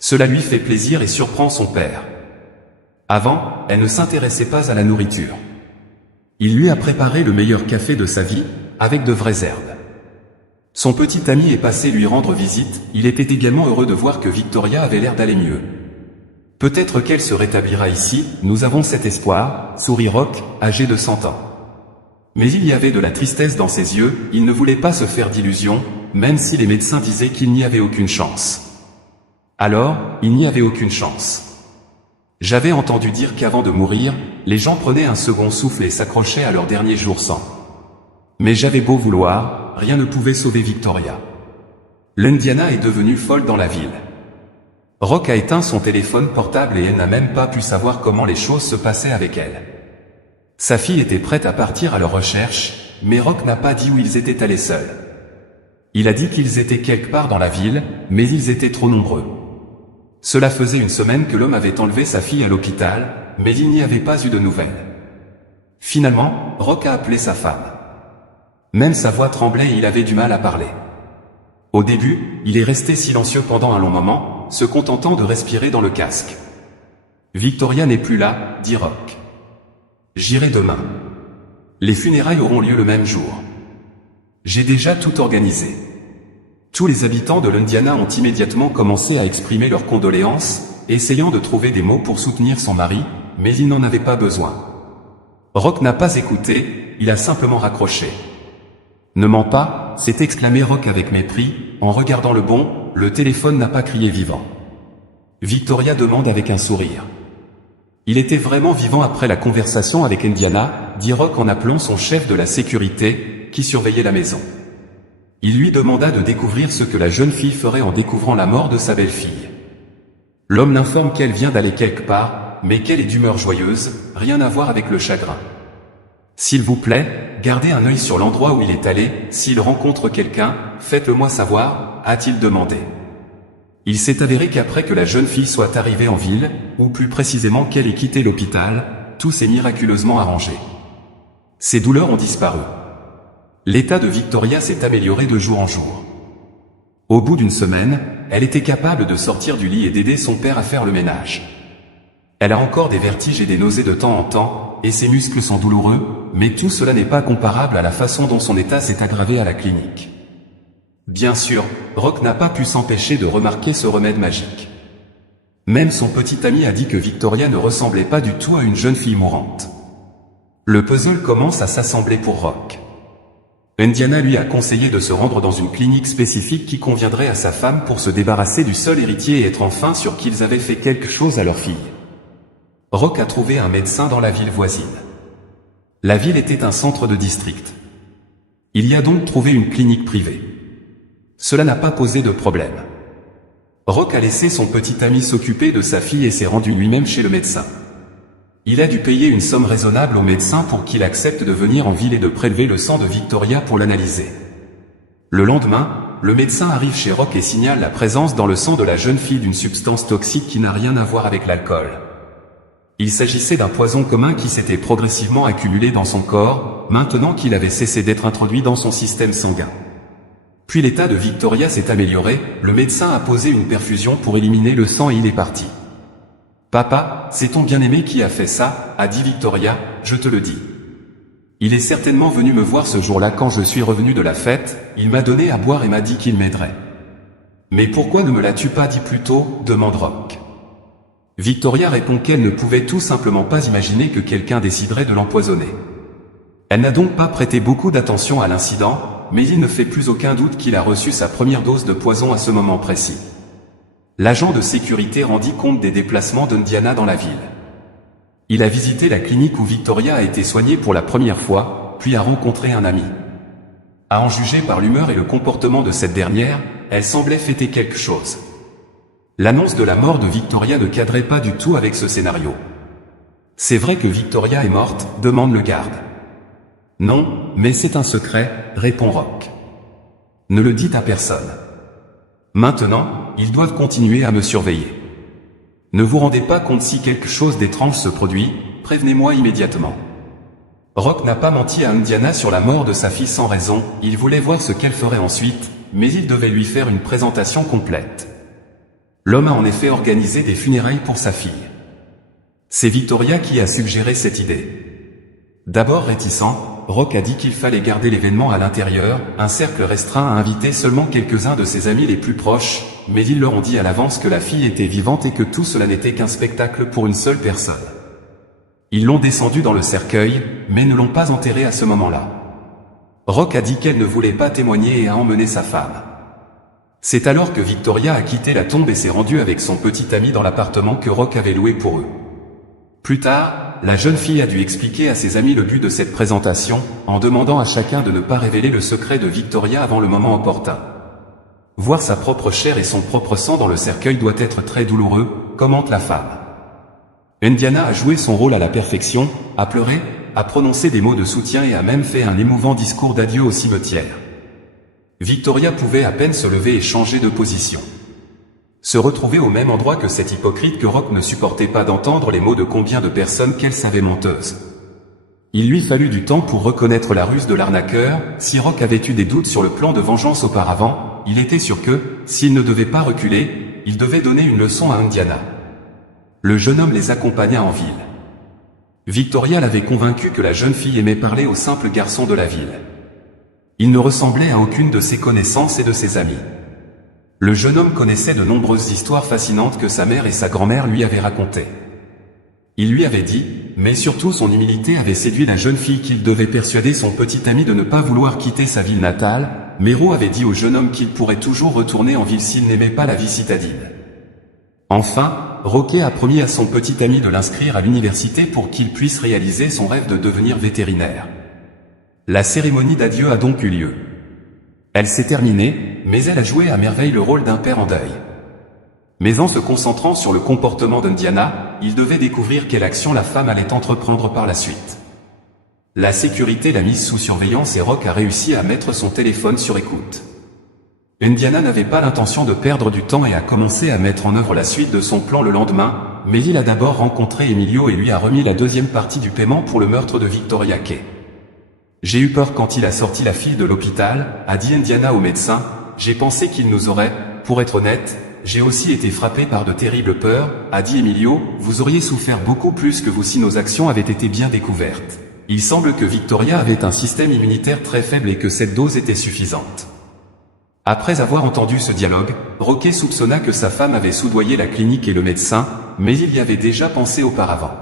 Cela lui fait plaisir et surprend son père. Avant, elle ne s'intéressait pas à la nourriture. Il lui a préparé le meilleur café de sa vie, avec de vraies herbes. Son petit ami est passé lui rendre visite, il était également heureux de voir que Victoria avait l'air d'aller mieux. Peut-être qu'elle se rétablira ici, nous avons cet espoir, sourit Rock, âgé de 100 ans. Mais il y avait de la tristesse dans ses yeux, il ne voulait pas se faire d'illusions, même si les médecins disaient qu'il n'y avait aucune chance. Alors, il n'y avait aucune chance. J'avais entendu dire qu'avant de mourir, les gens prenaient un second souffle et s'accrochaient à leur dernier jour sans. Mais j'avais beau vouloir, rien ne pouvait sauver Victoria. L'Indiana est devenue folle dans la ville. Rock a éteint son téléphone portable et elle n'a même pas pu savoir comment les choses se passaient avec elle. Sa fille était prête à partir à leur recherche, mais Rock n'a pas dit où ils étaient allés seuls. Il a dit qu'ils étaient quelque part dans la ville, mais ils étaient trop nombreux. Cela faisait une semaine que l'homme avait enlevé sa fille à l'hôpital, mais il n'y avait pas eu de nouvelles. Finalement, Rock a appelé sa femme. Même sa voix tremblait et il avait du mal à parler. Au début, il est resté silencieux pendant un long moment, se contentant de respirer dans le casque. Victoria n'est plus là, dit Rock. J'irai demain. Les funérailles auront lieu le même jour. J'ai déjà tout organisé. Tous les habitants de l'Indiana ont immédiatement commencé à exprimer leurs condoléances, essayant de trouver des mots pour soutenir son mari, mais il n'en avait pas besoin. Rock n'a pas écouté, il a simplement raccroché. Ne mens pas, s'est exclamé Rock avec mépris, en regardant le bon, le téléphone n'a pas crié vivant. Victoria demande avec un sourire. Il était vraiment vivant après la conversation avec Indiana, dit Rock en appelant son chef de la sécurité, qui surveillait la maison. Il lui demanda de découvrir ce que la jeune fille ferait en découvrant la mort de sa belle-fille. L'homme l'informe qu'elle vient d'aller quelque part, mais qu'elle est d'humeur joyeuse, rien à voir avec le chagrin. S'il vous plaît, gardez un œil sur l'endroit où il est allé, s'il rencontre quelqu'un, faites-le moi savoir, a-t-il demandé. Il s'est avéré qu'après que la jeune fille soit arrivée en ville, ou plus précisément qu'elle ait quitté l'hôpital, tout s'est miraculeusement arrangé. Ses douleurs ont disparu. L'état de Victoria s'est amélioré de jour en jour. Au bout d'une semaine, elle était capable de sortir du lit et d'aider son père à faire le ménage. Elle a encore des vertiges et des nausées de temps en temps, et ses muscles sont douloureux, mais tout cela n'est pas comparable à la façon dont son état s'est aggravé à la clinique. Bien sûr, Rock n'a pas pu s'empêcher de remarquer ce remède magique. Même son petit ami a dit que Victoria ne ressemblait pas du tout à une jeune fille mourante. Le puzzle commence à s'assembler pour Rock. Indiana lui a conseillé de se rendre dans une clinique spécifique qui conviendrait à sa femme pour se débarrasser du seul héritier et être enfin sûr qu'ils avaient fait quelque chose à leur fille. Rock a trouvé un médecin dans la ville voisine. La ville était un centre de district. Il y a donc trouvé une clinique privée. Cela n'a pas posé de problème. Rock a laissé son petit ami s'occuper de sa fille et s'est rendu lui-même chez le médecin. Il a dû payer une somme raisonnable au médecin pour qu'il accepte de venir en ville et de prélever le sang de Victoria pour l'analyser. Le lendemain, le médecin arrive chez Rock et signale la présence dans le sang de la jeune fille d'une substance toxique qui n'a rien à voir avec l'alcool. Il s'agissait d'un poison commun qui s'était progressivement accumulé dans son corps, maintenant qu'il avait cessé d'être introduit dans son système sanguin. Puis l'état de Victoria s'est amélioré, le médecin a posé une perfusion pour éliminer le sang et il est parti. « Papa, c'est ton bien-aimé qui a fait ça, a dit Victoria, je te le dis. Il est certainement venu me voir ce jour-là quand je suis revenu de la fête, il m'a donné à boire et m'a dit qu'il m'aiderait. »« Mais pourquoi ne me l'as-tu pas dit plus tôt ?» demande Rock. Victoria répond qu'elle ne pouvait tout simplement pas imaginer que quelqu'un déciderait de l'empoisonner. Elle n'a donc pas prêté beaucoup d'attention à l'incident, mais il ne fait plus aucun doute qu'il a reçu sa première dose de poison à ce moment précis. L'agent de sécurité rendit compte des déplacements d'Indiana dans la ville. Il a visité la clinique où Victoria a été soignée pour la première fois, puis a rencontré un ami. À en juger par l'humeur et le comportement de cette dernière, elle semblait fêter quelque chose. L'annonce de la mort de Victoria ne cadrait pas du tout avec ce scénario. « C'est vrai que Victoria est morte ?» demande le garde. Non, mais c'est un secret, répond Rock. Ne le dites à personne. Maintenant, ils doivent continuer à me surveiller. Ne vous rendez pas compte si quelque chose d'étrange se produit, prévenez-moi immédiatement. Rock n'a pas menti à Indiana sur la mort de sa fille sans raison, il voulait voir ce qu'elle ferait ensuite, mais il devait lui faire une présentation complète. L'homme a en effet organisé des funérailles pour sa fille. C'est Victoria qui a suggéré cette idée. D'abord réticent, Rock a dit qu'il fallait garder l'événement à l'intérieur, un cercle restreint a invité seulement quelques-uns de ses amis les plus proches, mais ils leur ont dit à l'avance que la fille était vivante et que tout cela n'était qu'un spectacle pour une seule personne. Ils l'ont descendue dans le cercueil, mais ne l'ont pas enterrée à ce moment-là. Rock a dit qu'elle ne voulait pas témoigner et a emmené sa femme. C'est alors que Victoria a quitté la tombe et s'est rendue avec son petit ami dans l'appartement que Rock avait loué pour eux. Plus tard, la jeune fille a dû expliquer à ses amis le but de cette présentation, en demandant à chacun de ne pas révéler le secret de Victoria avant le moment opportun. Voir sa propre chair et son propre sang dans le cercueil doit être très douloureux, commente la femme. Indiana a joué son rôle à la perfection, a pleuré, a prononcé des mots de soutien et a même fait un émouvant discours d'adieu au cimetière. Victoria pouvait à peine se lever et changer de position. Se retrouver au même endroit que cette hypocrite que Rock ne supportait pas d'entendre les mots de combien de personnes qu'elle savait menteuses. Il lui fallut du temps pour reconnaître la ruse de l'arnaqueur. Si Rock avait eu des doutes sur le plan de vengeance auparavant, il était sûr que, s'il ne devait pas reculer, il devait donner une leçon à Indiana. Le jeune homme les accompagna en ville. Victoria l'avait convaincu que la jeune fille aimait parler au simple garçon de la ville. Il ne ressemblait à aucune de ses connaissances et de ses amis. Le jeune homme connaissait de nombreuses histoires fascinantes que sa mère et sa grand-mère lui avaient racontées. Il lui avait dit, mais surtout son humilité avait séduit la jeune fille qu'il devait persuader son petit ami de ne pas vouloir quitter sa ville natale. Méro avait dit au jeune homme qu'il pourrait toujours retourner en ville s'il n'aimait pas la vie citadine. Enfin, Rocket a promis à son petit ami de l'inscrire à l'université pour qu'il puisse réaliser son rêve de devenir vétérinaire. La cérémonie d'adieu a donc eu lieu. Elle s'est terminée, mais elle a joué à merveille le rôle d'un père en deuil. Mais en se concentrant sur le comportement d'Indiana, il devait découvrir quelle action la femme allait entreprendre par la suite. La sécurité l'a mise sous surveillance et Rock a réussi à mettre son téléphone sur écoute. Indiana n'avait pas l'intention de perdre du temps et a commencé à mettre en œuvre la suite de son plan le lendemain, mais il a d'abord rencontré Emilio et lui a remis la deuxième partie du paiement pour le meurtre de Victoria Kay. J'ai eu peur quand il a sorti la fille de l'hôpital, a dit Indiana au médecin, j'ai pensé qu'il nous aurait, pour être honnête, j'ai aussi été frappé par de terribles peurs, a dit Emilio, vous auriez souffert beaucoup plus que vous si nos actions avaient été bien découvertes. Il semble que Victoria avait un système immunitaire très faible et que cette dose était suffisante. Après avoir entendu ce dialogue, Rocket soupçonna que sa femme avait soudoyé la clinique et le médecin, mais il y avait déjà pensé auparavant.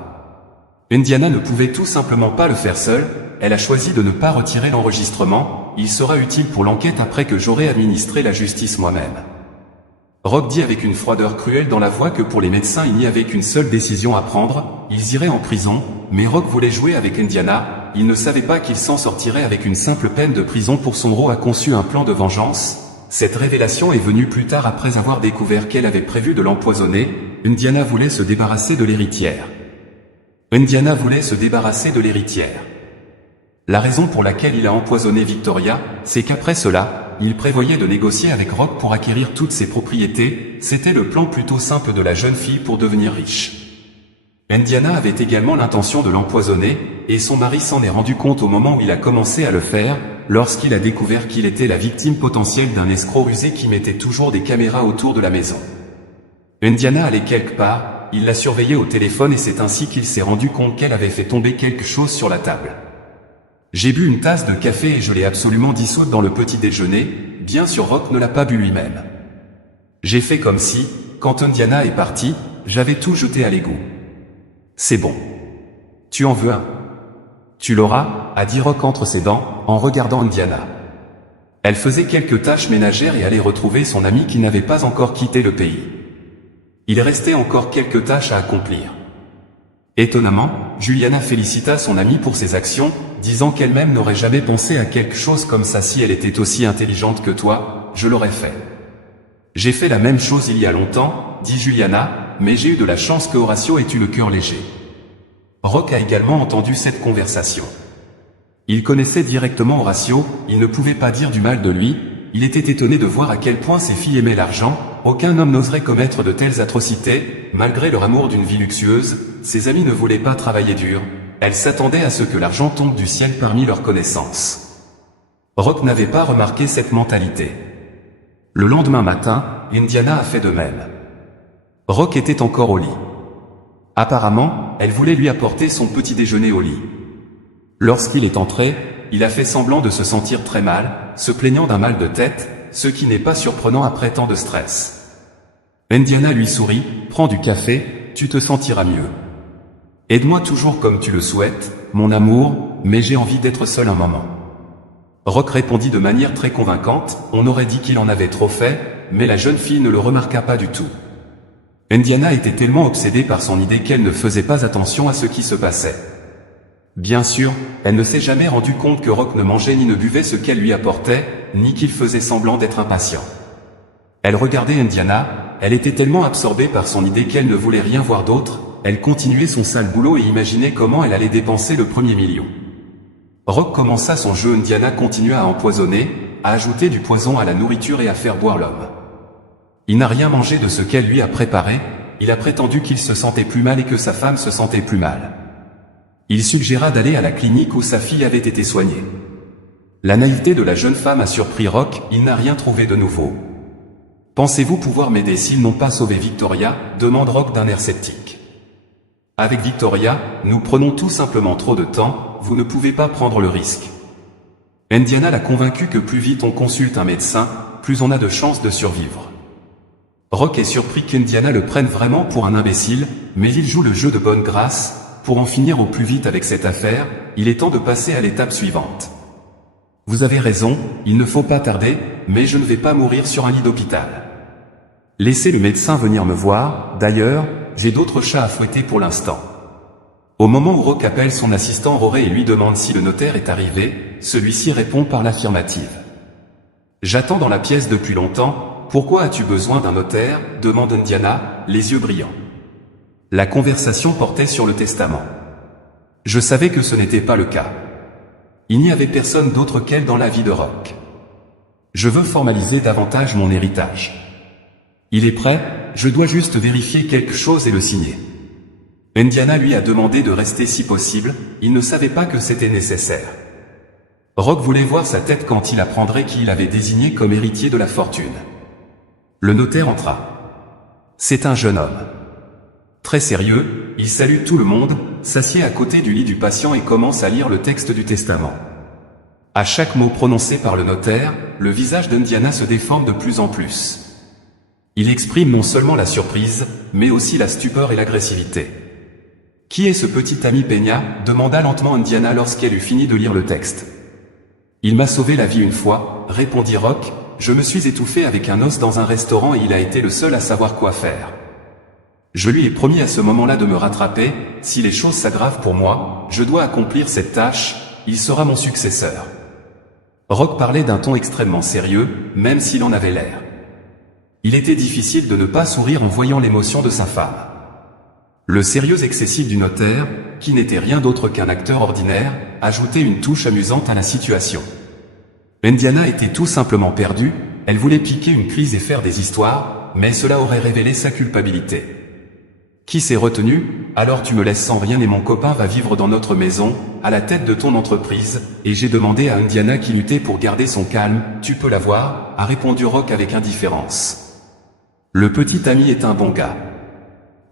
Indiana ne pouvait tout simplement pas le faire seule, elle a choisi de ne pas retirer l'enregistrement, il sera utile pour l'enquête après que j'aurai administré la justice moi-même. Rock dit avec une froideur cruelle dans la voix que pour les médecins il n'y avait qu'une seule décision à prendre, ils iraient en prison, mais Rock voulait jouer avec Indiana, il ne savait pas qu'il s'en sortirait avec une simple peine de prison pour son héros a conçu un plan de vengeance. Cette révélation est venue plus tard après avoir découvert qu'elle avait prévu de l'empoisonner, Indiana voulait se débarrasser de l'héritière. Indiana voulait se débarrasser de l'héritière. La raison pour laquelle il a empoisonné Victoria, c'est qu'après cela, il prévoyait de négocier avec Rock pour acquérir toutes ses propriétés, c'était le plan plutôt simple de la jeune fille pour devenir riche. Indiana avait également l'intention de l'empoisonner, et son mari s'en est rendu compte au moment où il a commencé à le faire, lorsqu'il a découvert qu'il était la victime potentielle d'un escroc rusé qui mettait toujours des caméras autour de la maison. Indiana allait quelque part, il l'a surveillée au téléphone et c'est ainsi qu'il s'est rendu compte qu'elle avait fait tomber quelque chose sur la table. J'ai bu une tasse de café et je l'ai absolument dissoute dans le petit déjeuner, bien sûr Rock ne l'a pas bu lui-même. J'ai fait comme si, quand Indiana est partie, j'avais tout jeté à l'égout. C'est bon. Tu en veux un? Tu l'auras, a dit Rock entre ses dents, en regardant Indiana. Elle faisait quelques tâches ménagères et allait retrouver son ami qui n'avait pas encore quitté le pays. Il restait encore quelques tâches à accomplir. Étonnamment, Juliana félicita son amie pour ses actions, disant qu'elle-même n'aurait jamais pensé à quelque chose comme ça si elle était aussi intelligente que toi, je l'aurais fait. J'ai fait la même chose il y a longtemps, dit Juliana, mais j'ai eu de la chance que Horatio ait eu le cœur léger. Rock a également entendu cette conversation. Il connaissait directement Horatio, il ne pouvait pas dire du mal de lui, il était étonné de voir à quel point ses filles aimaient l'argent, aucun homme n'oserait commettre de telles atrocités, malgré leur amour d'une vie luxueuse, ses amis ne voulaient pas travailler dur, elles s'attendaient à ce que l'argent tombe du ciel parmi leurs connaissances. Rock n'avait pas remarqué cette mentalité. Le lendemain matin, Indiana a fait de même. Rock était encore au lit. Apparemment, elle voulait lui apporter son petit déjeuner au lit. Lorsqu'il est entré, il a fait semblant de se sentir très mal, se plaignant d'un mal de tête, ce qui n'est pas surprenant après tant de stress. Indiana lui sourit, « Prends du café, tu te sentiras mieux. Aide-moi toujours comme tu le souhaites, mon amour, mais j'ai envie d'être seul un moment. » Rock répondit de manière très convaincante, on aurait dit qu'il en avait trop fait, mais la jeune fille ne le remarqua pas du tout. Indiana était tellement obsédée par son idée qu'elle ne faisait pas attention à ce qui se passait. Bien sûr, elle ne s'est jamais rendue compte que Rock ne mangeait ni ne buvait ce qu'elle lui apportait, ni qu'il faisait semblant d'être impatient. Elle regardait Indiana, elle était tellement absorbée par son idée qu'elle ne voulait rien voir d'autre, elle continuait son sale boulot et imaginait comment elle allait dépenser le premier million. Rock commença son jeu, Indiana continua à empoisonner, à ajouter du poison à la nourriture et à faire boire l'homme. Il n'a rien mangé de ce qu'elle lui a préparé, il a prétendu qu'il se sentait plus mal et que sa femme se sentait plus mal. Il suggéra d'aller à la clinique où sa fille avait été soignée. La naïveté de la jeune femme a surpris Rock, il n'a rien trouvé de nouveau. « Pensez-vous pouvoir m'aider s'ils n'ont pas sauvé Victoria ?» demande Rock d'un air sceptique. « Avec Victoria, nous prenons tout simplement trop de temps, vous ne pouvez pas prendre le risque. » Indiana l'a convaincu que plus vite on consulte un médecin, plus on a de chances de survivre. Rock est surpris qu'Indiana le prenne vraiment pour un imbécile, mais il joue le jeu de bonne grâce. Pour en finir au plus vite avec cette affaire, il est temps de passer à l'étape suivante. Vous avez raison, il ne faut pas tarder, mais je ne vais pas mourir sur un lit d'hôpital. Laissez le médecin venir me voir, d'ailleurs, j'ai d'autres chats à fouetter pour l'instant. Au moment où Rock appelle son assistant Rory et lui demande si le notaire est arrivé, celui-ci répond par l'affirmative. J'attends dans la pièce depuis longtemps, pourquoi as-tu besoin d'un notaire demande Indiana, les yeux brillants. La conversation portait sur le testament. Je savais que ce n'était pas le cas. Il n'y avait personne d'autre qu'elle dans la vie de Rock. Je veux formaliser davantage mon héritage. Il est prêt, je dois juste vérifier quelque chose et le signer. Indiana lui a demandé de rester si possible, il ne savait pas que c'était nécessaire. Rock voulait voir sa tête quand il apprendrait qui il avait désigné comme héritier de la fortune. Le notaire entra. C'est un jeune homme. Très sérieux, il salue tout le monde, s'assied à côté du lit du patient et commence à lire le texte du testament. À chaque mot prononcé par le notaire, le visage d'Indiana se déforme de plus en plus. Il exprime non seulement la surprise, mais aussi la stupeur et l'agressivité. « Qui est ce petit ami Peña ?» demanda lentement Indiana lorsqu'elle eut fini de lire le texte. « Il m'a sauvé la vie une fois, » répondit Rock, « je me suis étouffé avec un os dans un restaurant et il a été le seul à savoir quoi faire. Je lui ai promis à ce moment-là de me rattraper, si les choses s'aggravent pour moi, je dois accomplir cette tâche, il sera mon successeur. » Rock parlait d'un ton extrêmement sérieux, même s'il en avait l'air. Il était difficile de ne pas sourire en voyant l'émotion de sa femme. Le sérieux excessif du notaire, qui n'était rien d'autre qu'un acteur ordinaire, ajoutait une touche amusante à la situation. Indiana était tout simplement perdue, elle voulait piquer une crise et faire des histoires, mais cela aurait révélé sa culpabilité. Qui s'est retenu, alors tu me laisses sans rien et mon copain va vivre dans notre maison, à la tête de ton entreprise, et j'ai demandé à Indiana qui luttait pour garder son calme, tu peux l'avoir, a répondu Rock avec indifférence. Le petit ami est un bon gars.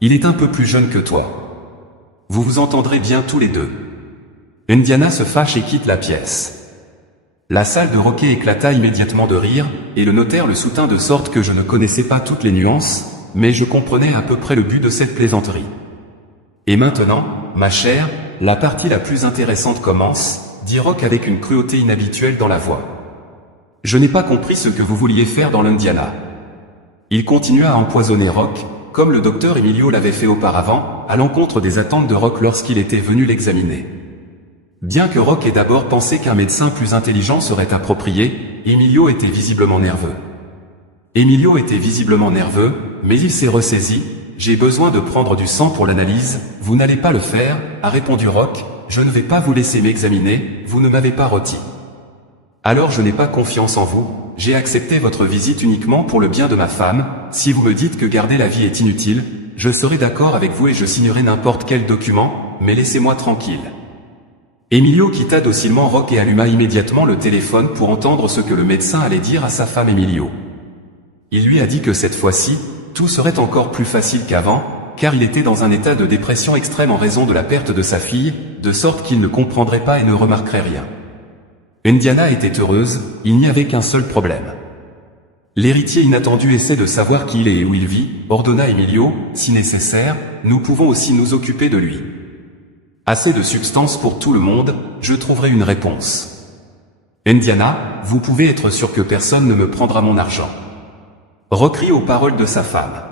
Il est un peu plus jeune que toi. Vous vous entendrez bien tous les deux. Indiana se fâche et quitte la pièce. La salle de Rocky éclata immédiatement de rire, et le notaire le soutint de sorte que je ne connaissais pas toutes les nuances, mais je comprenais à peu près le but de cette plaisanterie. Et maintenant, ma chère, la partie la plus intéressante commence, dit Rock avec une cruauté inhabituelle dans la voix. Je n'ai pas compris ce que vous vouliez faire dans l'Indiana. Il continua à empoisonner Rock, comme le docteur Emilio l'avait fait auparavant, à l'encontre des attentes de Rock lorsqu'il était venu l'examiner. Bien que Rock ait d'abord pensé qu'un médecin plus intelligent serait approprié, Emilio était visiblement nerveux. Mais il s'est ressaisi. « J'ai besoin de prendre du sang pour l'analyse, vous n'allez pas le faire » a répondu Rock, je ne vais pas vous laisser m'examiner, vous ne m'avez pas rôti. Alors je n'ai pas confiance en vous, j'ai accepté votre visite uniquement pour le bien de ma femme, si vous me dites que garder la vie est inutile, je serai d'accord avec vous et je signerai n'importe quel document, mais laissez-moi tranquille. Emilio quitta docilement Roch et alluma immédiatement le téléphone pour entendre ce que le médecin allait dire à sa femme Emilio. Il lui a dit que cette fois-ci, tout serait encore plus facile qu'avant, car il était dans un état de dépression extrême en raison de la perte de sa fille, de sorte qu'il ne comprendrait pas et ne remarquerait rien. Indiana était heureuse, il n'y avait qu'un seul problème. L'héritier inattendu essaie de savoir qui il est et où il vit, ordonna Emilio, si nécessaire, nous pouvons aussi nous occuper de lui. Assez de substance pour tout le monde, je trouverai une réponse. Indiana, vous pouvez être sûr que personne ne me prendra mon argent. Recrie aux paroles de sa femme.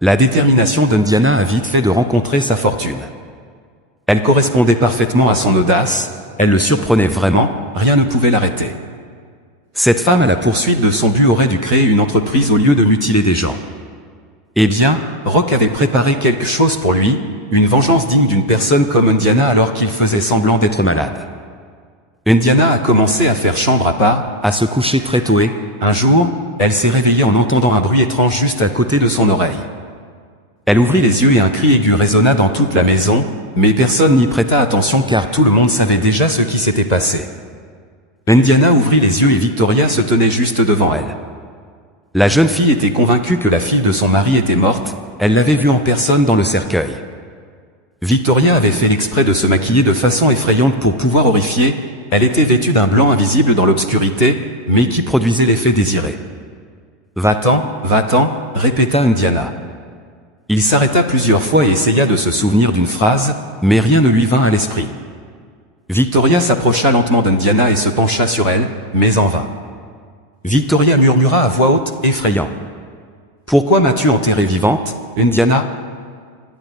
La détermination d'Indiana a vite fait de rencontrer sa fortune. Elle correspondait parfaitement à son audace, elle le surprenait vraiment, rien ne pouvait l'arrêter. Cette femme à la poursuite de son but aurait dû créer une entreprise au lieu de mutiler des gens. Eh bien, Roch avait préparé quelque chose pour lui, une vengeance digne d'une personne comme Indiana alors qu'il faisait semblant d'être malade. Indiana a commencé à faire chambre à part, à se coucher très tôt et, un jour, elle s'est réveillée en entendant un bruit étrange juste à côté de son oreille. Elle ouvrit les yeux et un cri aigu résonna dans toute la maison, mais personne n'y prêta attention car tout le monde savait déjà ce qui s'était passé. Indiana ouvrit les yeux et Victoria se tenait juste devant elle. La jeune fille était convaincue que la fille de son mari était morte, elle l'avait vue en personne dans le cercueil. Victoria avait fait l'exprès de se maquiller de façon effrayante pour pouvoir horrifier, elle était vêtue d'un blanc invisible dans l'obscurité, mais qui produisait l'effet désiré. Va-t'en, répéta Indiana. Il s'arrêta plusieurs fois et essaya de se souvenir d'une phrase, mais rien ne lui vint à l'esprit. Victoria s'approcha lentement d'Indiana et se pencha sur elle, mais en vain. Victoria murmura à voix haute, effrayant. « Pourquoi m'as-tu enterrée vivante, Indiana ?»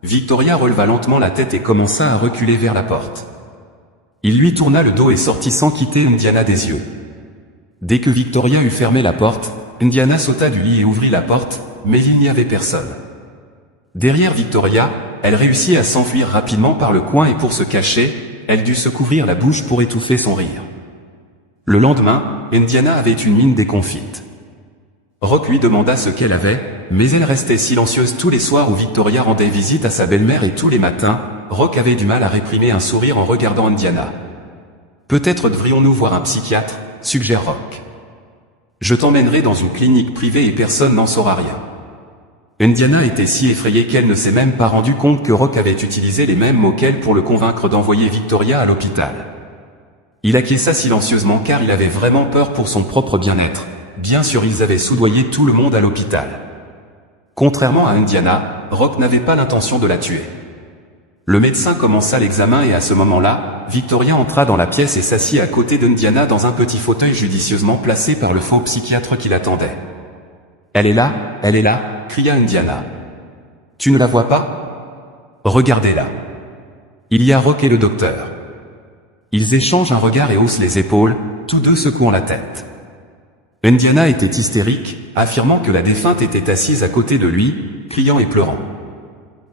Victoria releva lentement la tête et commença à reculer vers la porte. Il lui tourna le dos et sortit sans quitter Indiana des yeux. Dès que Victoria eut fermé la porte, Indiana sauta du lit et ouvrit la porte, mais il n'y avait personne. Derrière Victoria, elle réussit à s'enfuir rapidement par le coin et pour se cacher, elle dut se couvrir la bouche pour étouffer son rire. Le lendemain, Indiana avait une mine déconfite. Roch lui demanda ce qu'elle avait, mais elle restait silencieuse tous les soirs où Victoria rendait visite à sa belle-mère et tous les matins, Roch avait du mal à réprimer un sourire en regardant Indiana. « Peut-être devrions-nous voir un psychiatre » suggère Roch. « Je t'emmènerai dans une clinique privée et personne n'en saura rien. » Indiana était si effrayée qu'elle ne s'est même pas rendue compte que Roch avait utilisé les mêmes mots qu'elle pour le convaincre d'envoyer Victoria à l'hôpital. Il acquiesça silencieusement car il avait vraiment peur pour son propre bien-être. Bien sûr ils avaient soudoyé tout le monde à l'hôpital. Contrairement à Indiana, Roch n'avait pas l'intention de la tuer. Le médecin commença l'examen et à ce moment-là, Victoria entra dans la pièce et s'assit à côté d'Indiana dans un petit fauteuil judicieusement placé par le faux psychiatre qui l'attendait. « Elle est là !» cria Indiana. « Tu ne la vois pas ? Regardez-la. Il y a Roch et le docteur. » Ils échangent un regard et haussent les épaules, tous deux secouant la tête. Indiana était hystérique, affirmant que la défunte était assise à côté de lui, criant et pleurant.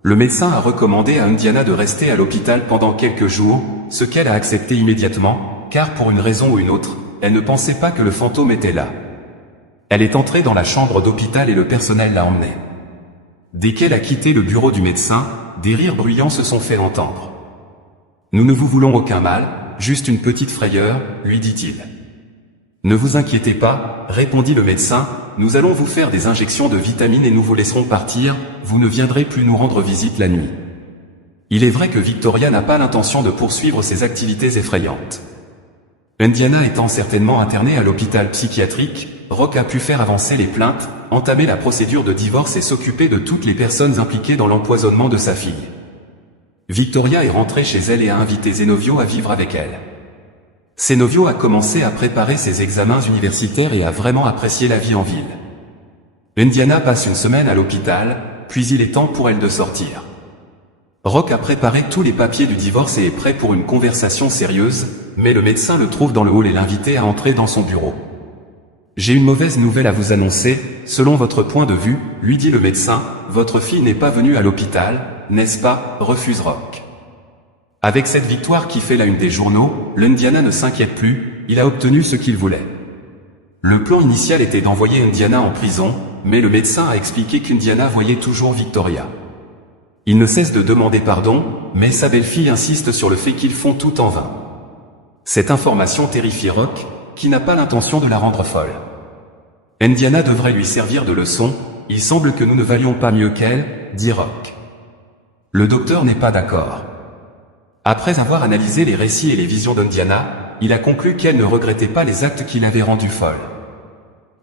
Le médecin a recommandé à Indiana de rester à l'hôpital pendant quelques jours, ce qu'elle a accepté immédiatement, car pour une raison ou une autre, elle ne pensait pas que le fantôme était là. Elle est entrée dans la chambre d'hôpital et le personnel l'a emmenée. Dès qu'elle a quitté le bureau du médecin, des rires bruyants se sont fait entendre. « Nous ne vous voulons aucun mal, juste une petite frayeur, lui dit-il. »« Ne vous inquiétez pas, répondit le médecin, nous allons vous faire des injections de vitamines et nous vous laisserons partir, vous ne viendrez plus nous rendre visite la nuit. » Il est vrai que Victoria n'a pas l'intention de poursuivre ses activités effrayantes. Indiana étant certainement internée à l'hôpital psychiatrique, Roch a pu faire avancer les plaintes, entamer la procédure de divorce et s'occuper de toutes les personnes impliquées dans l'empoisonnement de sa fille. Victoria est rentrée chez elle et a invité Zenobio à vivre avec elle. Zenobio a commencé à préparer ses examens universitaires et a vraiment apprécié la vie en ville. Indiana passe une semaine à l'hôpital, puis il est temps pour elle de sortir. Roch a préparé tous les papiers du divorce et est prêt pour une conversation sérieuse, mais le médecin le trouve dans le hall et l'invite à entrer dans son bureau. « J'ai une mauvaise nouvelle à vous annoncer, selon votre point de vue, lui dit le médecin, votre fille n'est pas venue à l'hôpital, n'est-ce pas, refuse Roch. Avec cette victoire qui fait la une des journaux, l'Indiana ne s'inquiète plus, il a obtenu ce qu'il voulait. Le plan initial était d'envoyer Indiana en prison, mais le médecin a expliqué qu'Indiana voyait toujours Victoria. Il ne cesse de demander pardon, mais sa belle-fille insiste sur le fait qu'ils font tout en vain. Cette information terrifie Rock, qui n'a pas l'intention de la rendre folle. Indiana devrait lui servir de leçon, il semble que nous ne valions pas mieux qu'elle, dit Rock. Le docteur n'est pas d'accord. Après avoir analysé les récits et les visions d'Indiana, il a conclu qu'elle ne regrettait pas les actes qui l'avaient rendue folle.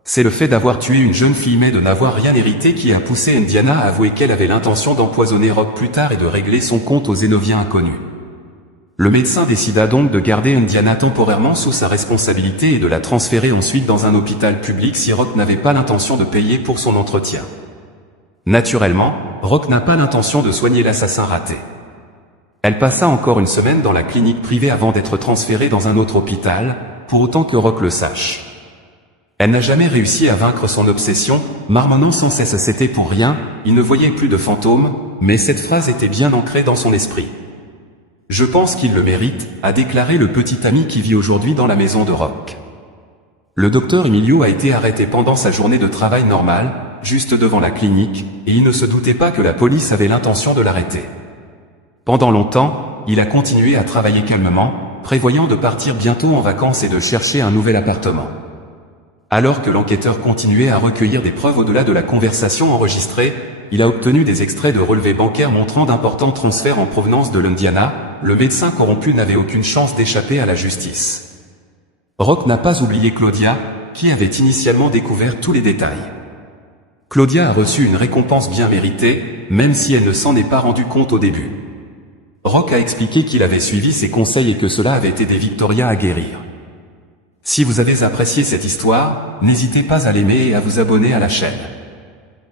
C'est le fait d'avoir tué une jeune fille mais de n'avoir rien hérité qui a poussé Indiana à avouer qu'elle avait l'intention d'empoisonner Rock plus tard et de régler son compte aux Zénoviens inconnus. Le médecin décida donc de garder Indiana temporairement sous sa responsabilité et de la transférer ensuite dans un hôpital public si Rock n'avait pas l'intention de payer pour son entretien. Naturellement, Rock n'a pas l'intention de soigner l'assassin raté. Elle passa encore une semaine dans la clinique privée avant d'être transférée dans un autre hôpital, pour autant que Rock le sache. Elle n'a jamais réussi à vaincre son obsession, marmonnant sans cesse c'était pour rien, il ne voyait plus de fantômes, mais cette phrase était bien ancrée dans son esprit. Je pense qu'il le mérite, a déclaré le petit ami qui vit aujourd'hui dans la maison de Rock. Le docteur Emilio a été arrêté pendant sa journée de travail normale, juste devant la clinique, et il ne se doutait pas que la police avait l'intention de l'arrêter. Pendant longtemps, il a continué à travailler calmement, prévoyant de partir bientôt en vacances et de chercher un nouvel appartement. Alors que l'enquêteur continuait à recueillir des preuves au-delà de la conversation enregistrée, il a obtenu des extraits de relevés bancaires montrant d'importants transferts en provenance de l'Indiana. Le médecin corrompu n'avait aucune chance d'échapper à la justice. Rock n'a pas oublié Claudia, qui avait initialement découvert tous les détails. Claudia a reçu une récompense bien méritée, même si elle ne s'en est pas rendue compte au début. Rock a expliqué qu'il avait suivi ses conseils et que cela avait aidé Victoria à guérir. Si vous avez apprécié cette histoire, n'hésitez pas à l'aimer et à vous abonner à la chaîne.